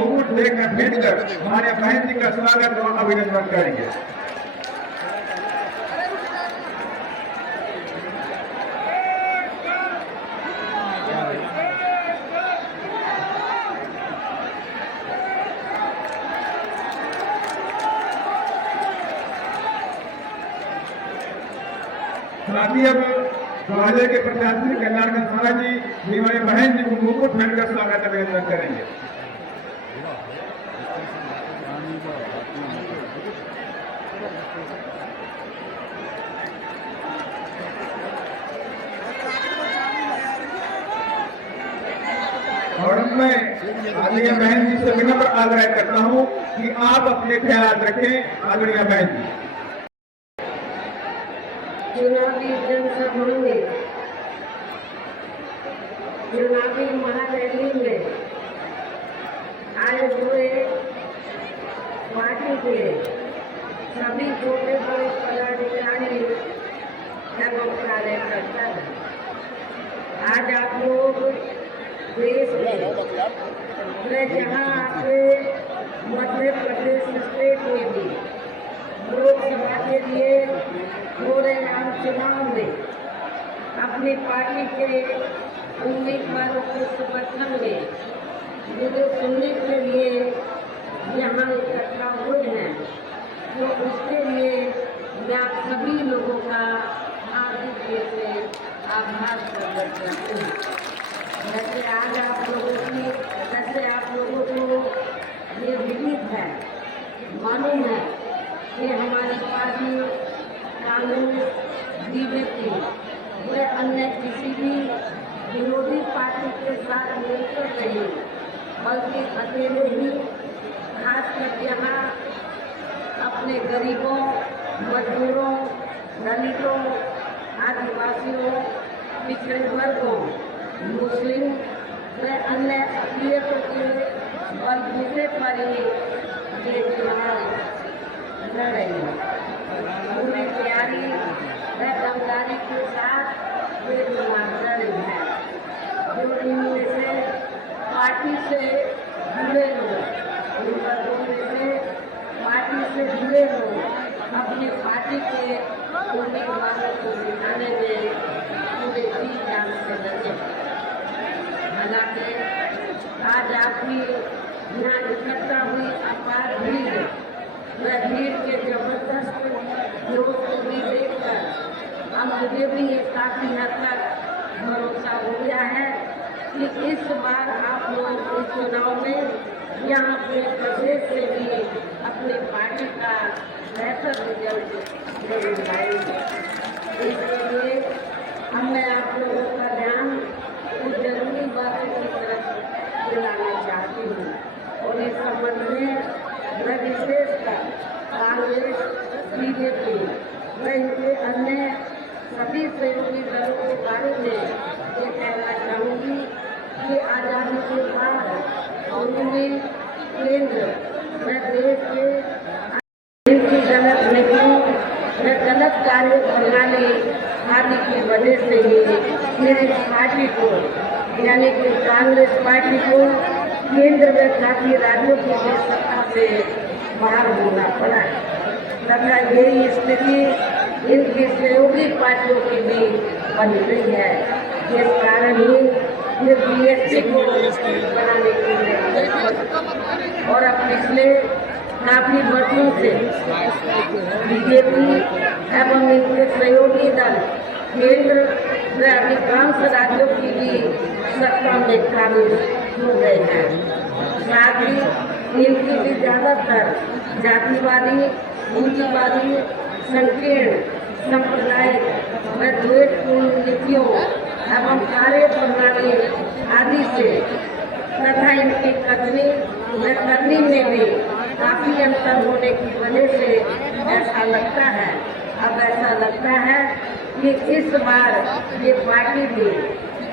मुकुट भेंट कर हमारे बहन जी का स्वागत और अभिनंदन करेंगे। साथी अब ग्वालियर के प्रशासनिक कल्याण थाना जी भी हमारे बहन जी को मुकुट पहनकर स्वागत अभिनंदन करेंगे। और मैं आदरणीय बहन जी से विनम्र आग्रह करता हूं कि आप अपने ख्याल रखें। आदरणीय बहन जी, चुनावी जनसभा में, चुनावी महारैली में आए हुए पार्टी के सभी छोटे बड़े पदाधिकारी एवं कार्यकर्ता आज आप लोग देश में जहाँ आपके मध्य प्रदेश स्टेट में भी लोकसभा के लिए हो रहे आम चुनाव में अपनी पार्टी के उम्मीदवारों के समर्थन में मुझे सुनने के लिए यहाँ इकट्ठा हुए हैं, तो उसके लिए मैं आप सभी लोगों का हार्दिक रूप से आभार प्रकट करती हूँ। जैसे आज आप लोगों को ये विदित है, मालूम है कि हमारी पार्टी कांग्रेस, बीजेपी व अन्य किसी भी विरोधी पार्टी के साथ मिलकर नहीं, बल्कि अकेले ही खासकर यहाँ अपने गरीबों, मजदूरों, दलितों, आदिवासियों, पिछड़े वर्गों, मुस्लिम व अन्य अक़लियतों के बलबूते पर ही ये चुनाव लड़ रही है। पूरी तैयारी व दमदारी के साथ ये चुनाव लड़ रही है। जो इनमें से पार्टी से जुड़े लोग, इन वर्गों में से पार्टी से जुड़े लोग अपनी पार्टी के उम्मीदवारों को जिताने में पूरे जी जान से लगे। हालांकि आज आपकी यहाँ इकट्ठा हुई अपार भीड़ व भीड़ के जबरदस्त लोगों को भी देखकर अब मुझे भी ये काफी हद तक भरोसा हो गया है कि इस बार आप लोग इस चुनाव में यहाँ अपने प्रदेश से भी अपनी पार्टी का बेहतर रिजल्ट जरूर लाएंगे। इसलिए अब मैं आप लोगों का ध्यान कुछ जरूरी बातों की तरफ दिलाना चाहती हूँ और इस संबंध में मैं विशेषकर कांग्रेस, बीजेपी व इनके अन्य सभी सहयोगी दलों के बारे में ये कहना चाहूँगी कि आज़ादी के बाद उन्होंने केंद्र व देश के इनकी गलत नीतियों व गलत कार्य प्रणाली आदि की वजह से ही इस पार्टी को यानी कि कांग्रेस पार्टी को केंद्र में काफी राज्यों की सत्ता से बाहर होना पड़ा तथा यही स्थिति इनकी सहयोगी पार्टियों की भी बन गई है। जिस कारण ही ये बीएसपी को बनाने के लिए और अब पिछले काफी वर्षों से बीजेपी एवं इनके सहयोगी दल केंद्र व अधिकांश राज्यों की भी सत्ता में काबिज हो गए हैं। साथ ही इनकी भी ज्यादातर जातिवादी, पूंजीवादी, संकीर्ण, सांप्रदायिक व द्वेषपूर्ण नीतियों एवं कार्य प्रणाली आदि से तथा इनकी कथनी व करनी में भी काफी अंतर होने की वजह से ऐसा लगता है कि इस बार ये पार्टी भी,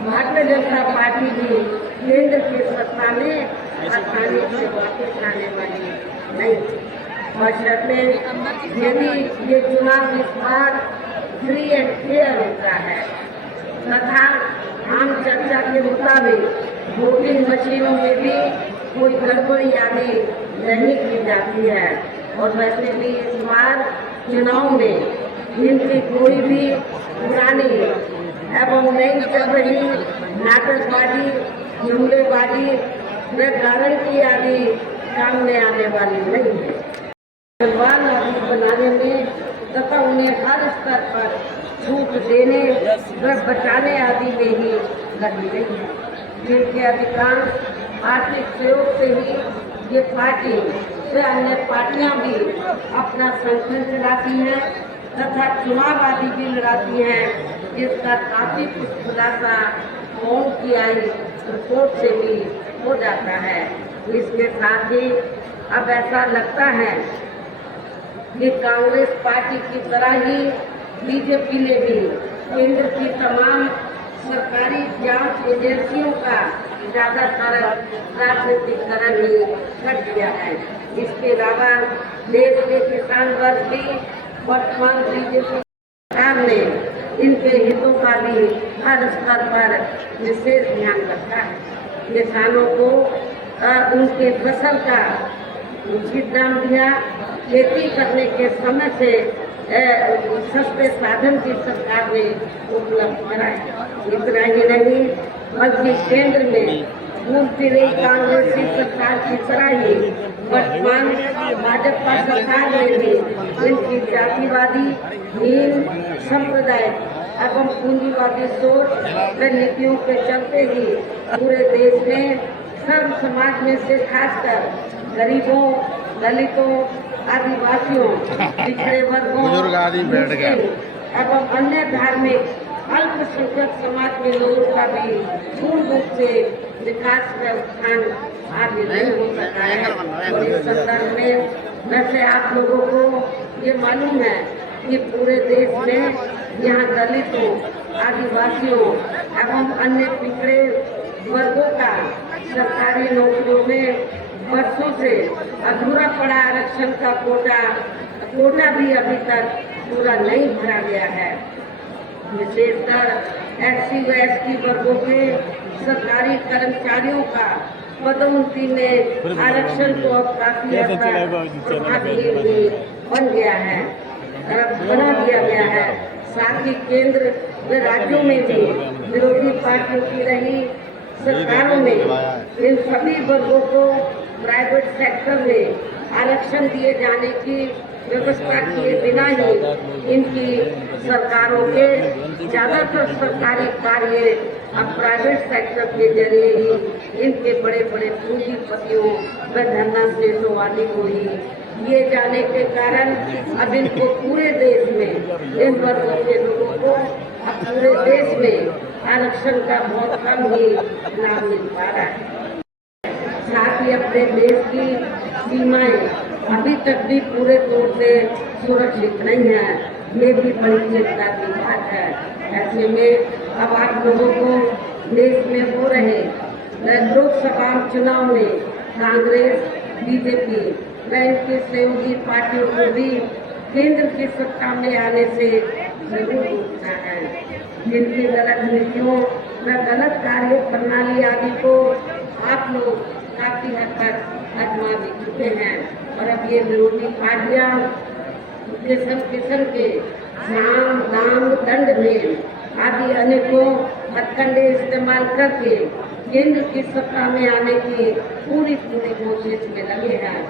भारतीय जनता पार्टी भी केंद्र की सत्ता में आसानी से वापस आने वाली नहीं। बशर्ते यदि ये चुनाव इस बार फ्री एंड फेयर होता है तथा आम चर्चा के मुताबिक वोटिंग मशीनों में भी कोई गड़बड़ी आदि नहीं की जाती है। और वैसे भी इस बार चुनाव में इनकी कोई भी पुरानी एवं नई चल रही नाटकबाजी, जुमलेबाजी व गारंटी आदि सामने आने वाली नहीं है। परिवार आदि बनाने में तथा उन्हें हर स्तर पर छूट देने व बचाने आदि में ही लगी रही है, जिनके अधिकांश आर्थिक सहयोग से ही ये पार्टी व अन्य पार्टियां भी अपना संगठन चलाती हैं तथा चुनाव आदि भी लड़ाती हैं, जिसका काफी कुछ खुलासा कौन की आई रिपोर्ट से भी हो जाता है। इसके साथ ही अब ऐसा लगता है कि कांग्रेस पार्टी की तरह ही बीजेपी ने भी केंद्र की तमाम सरकारी जांच एजेंसियों का ज्यादातर राजनीतिकरण ही कर दिया है। इसके अलावा देश के किसान वर्ग भी वर्तमान बीजेपी सरकार ने इनके हितों का भी हर स्तर पर विशेष ध्यान रखा है। किसानों को उनके फसल का उचित दाम दिया, खेती करने के समय से सस्ते साधन की सरकार ने उपलब्ध कराए। इतना ही नहीं बल्कि केंद्र में घूमती रही कांग्रेसी सरकार की तरह ही वर्तमान भाजपा सरकार ने भी इनकी जातिवादी, हीन संप्रदाय एवं पूंजीवादी सोच व नीतियों के चलते ही पूरे देश में सर्व समाज में से खासकर गरीबों, दलितों, आदिवासियों, पिछड़े वर्गों एवं अन्य धार्मिक अल्पसंख्यक समाज के लोगों का भी पूर्ण रूप से विकास व उत्थान आगे नहीं हो सका है। और इस संदर्भ में वैसे आप लोगों को ये मालूम है कि पूरे देश में यहाँ दलितों, आदिवासियों एवं अन्य पिछड़े वर्गों का सरकारी नौकरियों में वर्षों से अधूरा पड़ा आरक्षण का कोटा भी अभी तक पूरा नहीं भरा गया है। विशेषकर SC व ST वर्गों के सरकारी कर्मचारियों का पदोन्नति में आरक्षण को अब काफी हद तक प्रभावी बन गया है, बना दिया गया है। साथ ही केंद्र व राज्यों में भी विरोधी पार्टियों की रही सरकारों में इन सभी वर्गों को प्राइवेट सेक्टर में आरक्षण दिए जाने की व्यवस्था किए बिना ही इनकी सरकारों के ज्यादातर सरकारी कार्य अब प्राइवेट सेक्टर के जरिए ही इनके बड़े बड़े पूंजीपतियों व धनाधीशों वाली को ही दिए जाने के कारण अब इनको पूरे देश में इन वर्गों के लोगों को अब पूरे देश में आरक्षण का बहुत कम ही लाभ मिल पा रहा है। साथ ही अपने देश की सीमाएं अभी तक भी पूरे तौर से सुरक्षित नहीं है, ये भी बड़ी चिंता की बात है। ऐसे में अब आप लोगों को देश में हो रहे लोकसभा चुनाव में कांग्रेस, बीजेपी व इनकी सहयोगी पार्टियों को भी केंद्र की सत्ता में आने से जरूर रोकना है। जिनकी गलत नीतियों व गलत कार्य प्रणाली आदि को आप लोग काफी हद तक आजमा भी चुके हैं और अब ये विरोधी पार्टियां किस्म किस्म के साम, दाम, दंड में आदि अनेकों हथकंडे इस्तेमाल करके केंद्र की सत्ता में आने की पूरी कोशिश में लगे हैं,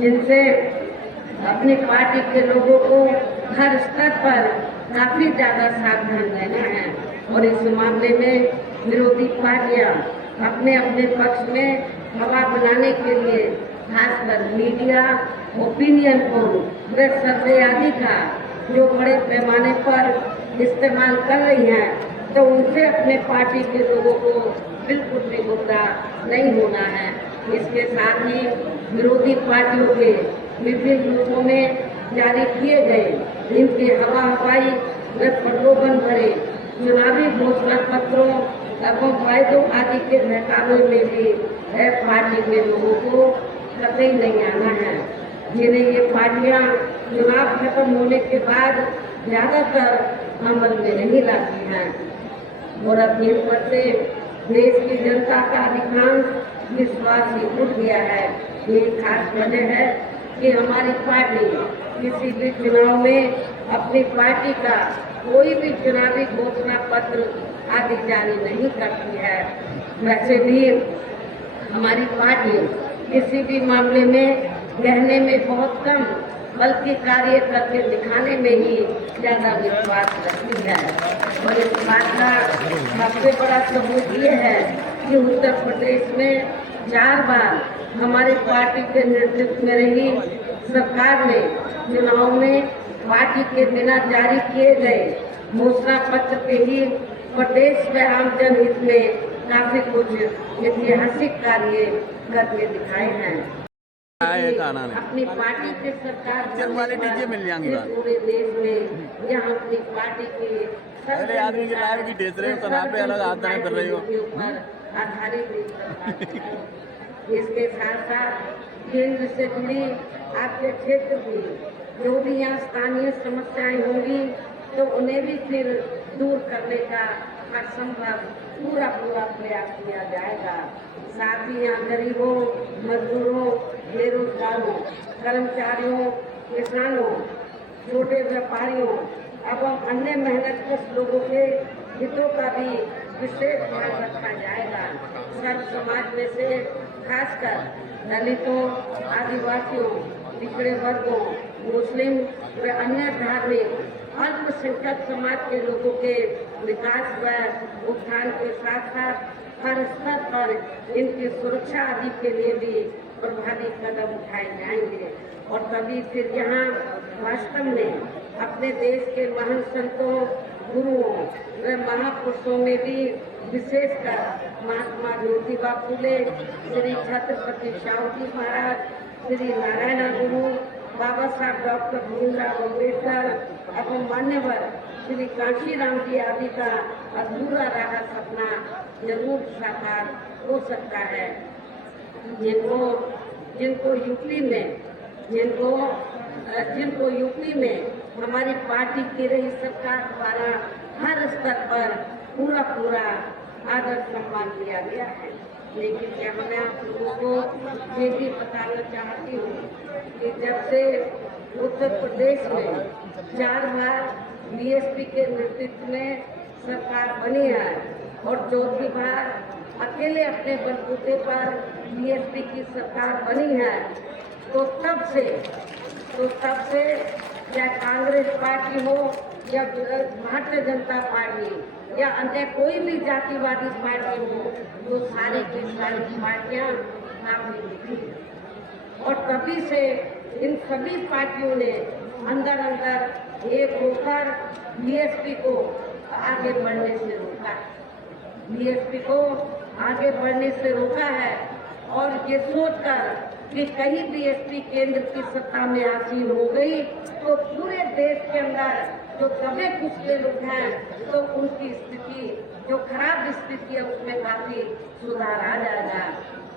जिनसे अपनी पार्टी के लोगों को हर स्तर पर काफी ज्यादा सावधान रहना है। और इस मामले में विरोधी पार्टियां अपने अपने पक्ष में हवा बनाने के लिए खासकर मीडिया, ओपिनियन पोल व सर्वे आदि का जो बड़े पैमाने पर इस्तेमाल कर रही हैं, तो उनसे अपने पार्टी के लोगों को बिल्कुल भी गुमराह नहीं होना है। इसके साथ ही विरोधी पार्टियों के विभिन्न रूपों में जारी किए गए इनके हवाई व प्रलोभन भरे चुनावी घोषणा पत्रों एवं वायदों आदि के बहकावे में भी पार्टी के लोगों को कतई नहीं आना है, जिन्हें ये पार्टियां चुनाव खत्म होने के बाद ज्यादातर अमल में नहीं लाती हैं। और अब इन पर से देश की जनता का अधिकांश विश्वास ही उठ गया है। ये खास वजह है कि हमारी पार्टी किसी भी चुनाव में अपनी पार्टी का कोई भी चुनावी घोषणा पत्र आदि जारी नहीं करती है। वैसे भी हमारी पार्टी किसी भी मामले में कहने में बहुत कम बल्कि कार्य करके दिखाने में ही ज्यादा विश्वास रखती है। और इस बात का सबसे बड़ा सबूत ये है कि उत्तर प्रदेश में 4 बार हमारी पार्टी के नेतृत्व में रही सरकार ने चुनाव में पार्टी के बिना जारी किए गए घोषणा पत्र के ही प्रदेश में आम जनहित में काफी कुछ ऐतिहासिक कार्य करके दिखाए हैं। अपनी पार्टी के सरकार वाले डीजे मिल जाएंगे पूरे देश में यहाँ अपनी पार्टी के अरे आदमी की लाइव की ढेस रहे हो तो नाम पे अलग हाथ कर रहे हो आधारित इसके साथ साथ केंद्र से जुड़ी आपके क्षेत्र की जो भी यहाँ स्थानीय समस्याएं होंगी तो उन्हें भी फिर दूर करने का असंभव पूरा प्रयास किया जाएगा। साथ ही यहाँ गरीबों, मजदूरों, बेरोजगारों, कर्मचारियों, किसानों, छोटे व्यापारियों एवं अन्य मेहनतकश लोगों के हितों का भी विशेष ध्यान रखा जाएगा। सर्व समाज में से खासकर दलितों, आदिवासियों, पिछड़े वर्गों, मुस्लिम व अन्य धार्मिक अल्पसंख्यक समाज के लोगों के विकास व उत्थान के साथ साथ हर स्तर पर इनकी सुरक्षा आदि के लिए भी प्रभावी कदम उठाए जाएंगे। और तभी फिर यहाँ वास्तव में अपने देश के महान संतों, गुरुओं व महापुरुषों में भी विशेषकर महात्मा ज्योतिबा फूले, श्री छत्रपति शाहू जी महाराज, श्री नारायण गुरु, बाबा साहब डॉक्टर भीमराव अम्बेडकर एवं मान्यवर श्री कांशीराम जी आदि का अधूरा रहा सपना जरूर साकार हो सकता है। जिनको यूपी में हमारी पार्टी की रही सरकार द्वारा हर स्तर पर पूरा आदर सम्मान दिया गया है। लेकिन क्या मैं आप लोगों को ये भी बताना चाहती हूँ कि जब से उत्तर प्रदेश में 4 बार बीएसपी के नेतृत्व में सरकार बनी है और 4थी बार अकेले अपने बलबूते पर बीएसपी की सरकार बनी है, तो तब से या कांग्रेस पार्टी हो या भारतीय जनता पार्टी या अन्य कोई भी जातिवादी पार्टी हो, तो सारी की सारी पार्टियां नामी थी। और तभी से इन सभी पार्टियों ने अंदर एक होकर बीएसपी को आगे बढ़ने से रोका, है और ये सोचकर कि कहीं बीएसपी केंद्र की सत्ता में आसीन हो गई तो पूरे देश के अंदर जो दबे कुचले लोग हैं तो उनकी स्थिति जो खराब स्थिति है उसमें काफी सुधार आ जाएगा।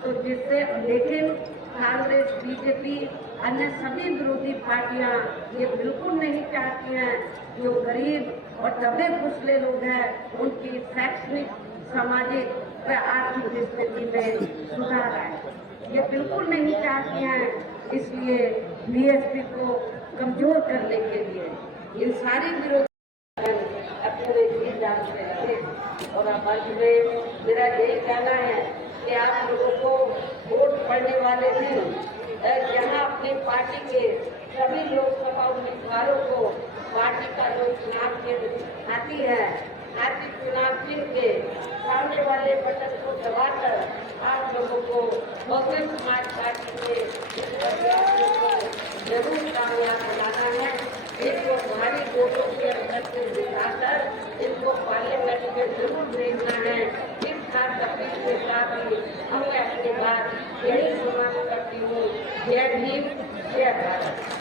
तो जिससे लेकिन कांग्रेस, बीजेपी, अन्य सभी विरोधी पार्टियां ये बिल्कुल नहीं चाहती हैं जो गरीब और दबे कुचले लोग हैं उनकी शैक्षणिक, सामाजिक व आर्थिक स्थिति में सुधार आए, ये बिल्कुल नहीं चाहती हैं। इसलिए बीएसपी को कमजोर करने के लिए इन सारी विरोधी अपने जी जान से लगे। और अब अंत में मेरा यही कहना है कि आप लोगों को वोट पड़ने वाले दिन यहाँ अपनी पार्टी के सभी लोकसभा उम्मीदवारों को पार्टी का जो चुनाव चिन्ह आती है, चुनाव चिन्ह के सामने वाले बटन को दबाकर आप लोगों को बहुजन समाज पार्टी के जरूर कामयाब बनाना है। इनको भारी वोटों के अंदर से जिताकर इनको पार्लियामेंट में जरूर भेजना है। इस खास अपील के साथ ही हम अपनी बात यही समाप्त करती हूँ। जय भीम, जय भारत।